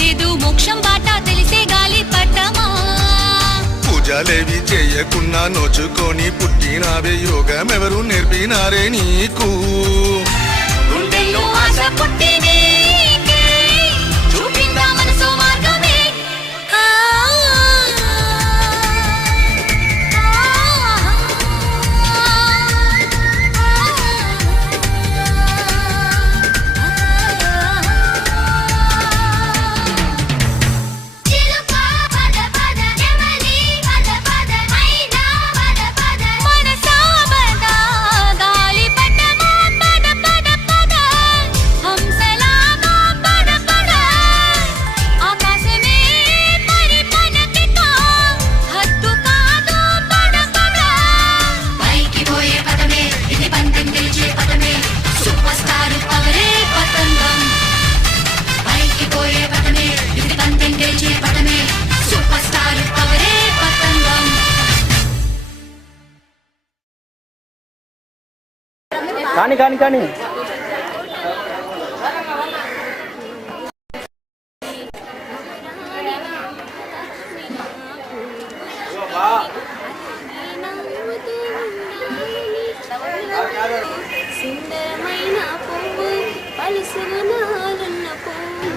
లేదు మోక్షం బాట తెలిసే గాలి పట్టమా పూజలేవి చేయకున్నా నోచుకొని పుట్టినావే యోగమెవరు నేర్పినారే నీకు గుండెల్లో ఆశ పుట్టి నీకే చూపిందా మనసు మార్గమే కానీ కానీ కానీ సుందరమైన పువ్వు పలుసుగునాలున్న పువ్వు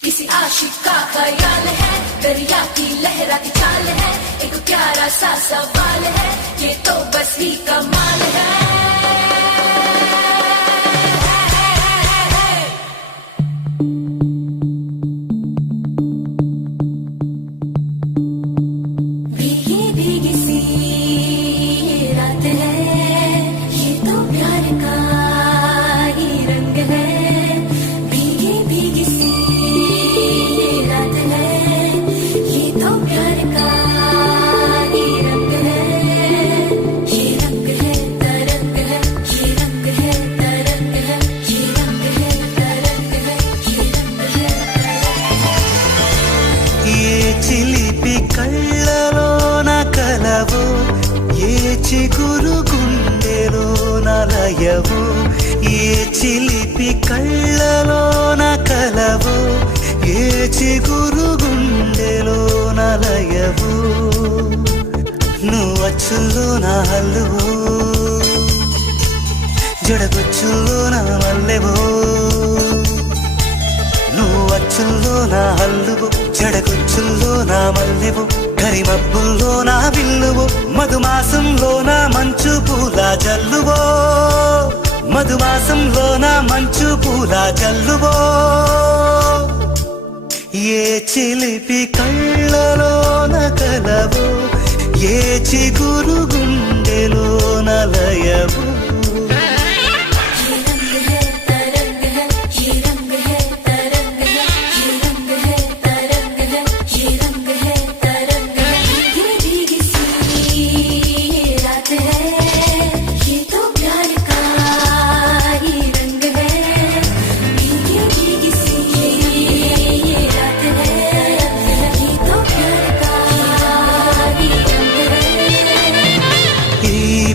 किसी आशिक का ख्याल है दरिया की लहराती चाल है एक प्यारा सा सवाल है ये तो बस ही कमाल है भीगी भीगी सी रात है ये तो प्यार का ही रंग है भीगी भीगी सी रात है ये तो प्यार का ही रंग है ये रंग है तरंग है ये रंग है तरंग है ये रंग है तरंग है ये रंग है ఏ చిలిపి కళ్ళలోన కలవు ఏ చిగురు గుండెలోన లయవు ఏ చిలిపి కళ్ళలోన కలవు ఏ చిగురు గుండెలోన లయవు నువ్వు అచ్చుల్లో నా హల్లువో జడగొచ్చుల్లో నా మల్లెవో నువ్వు అచ్చుల్లో నా హల్లువు జడగొచ్చుల్లో నా మల్లెవు కరిమబ్బుల్లో నా విల్లువు మధుమాసంలో నా మంచు పూల జల్లువో మధుమాసంలో నా మంచు పూల జల్లువో ఏ చిలిపి కళ్ళలోన కలవు ఏ చిగురు గుండెలోన లయవు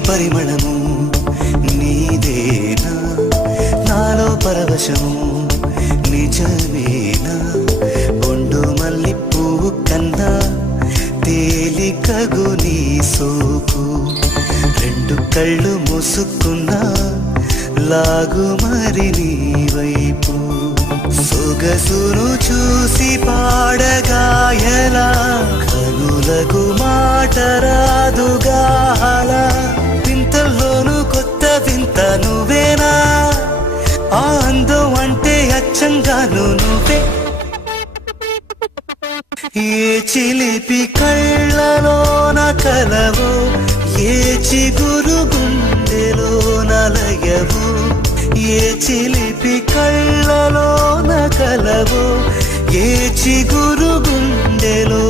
పరిమళము నీదేనా నాలో పరవశము నిజమేనా బొండు మల్లి పువ్వు కన్నా తేలికగు నీ సోకు రెండు కళ్ళు మూసుకున్నా లాగు మరి నీ వైపు సొగసును చూసి పాడగాయలా కనులకు మాట రాదుగాలా వింతల్లోనూ కొత్త వింత నువ్వేనా ఆ అందం అంటే అచ్చంగాను నువ్వే ఏ చిలిపి కళ్ళలోన కలవు ఏ చిగురు గుండెలోన లయవు ఏ చిలిపి కళ్ళలోన కలవు ఏ చిగురు గుండెలో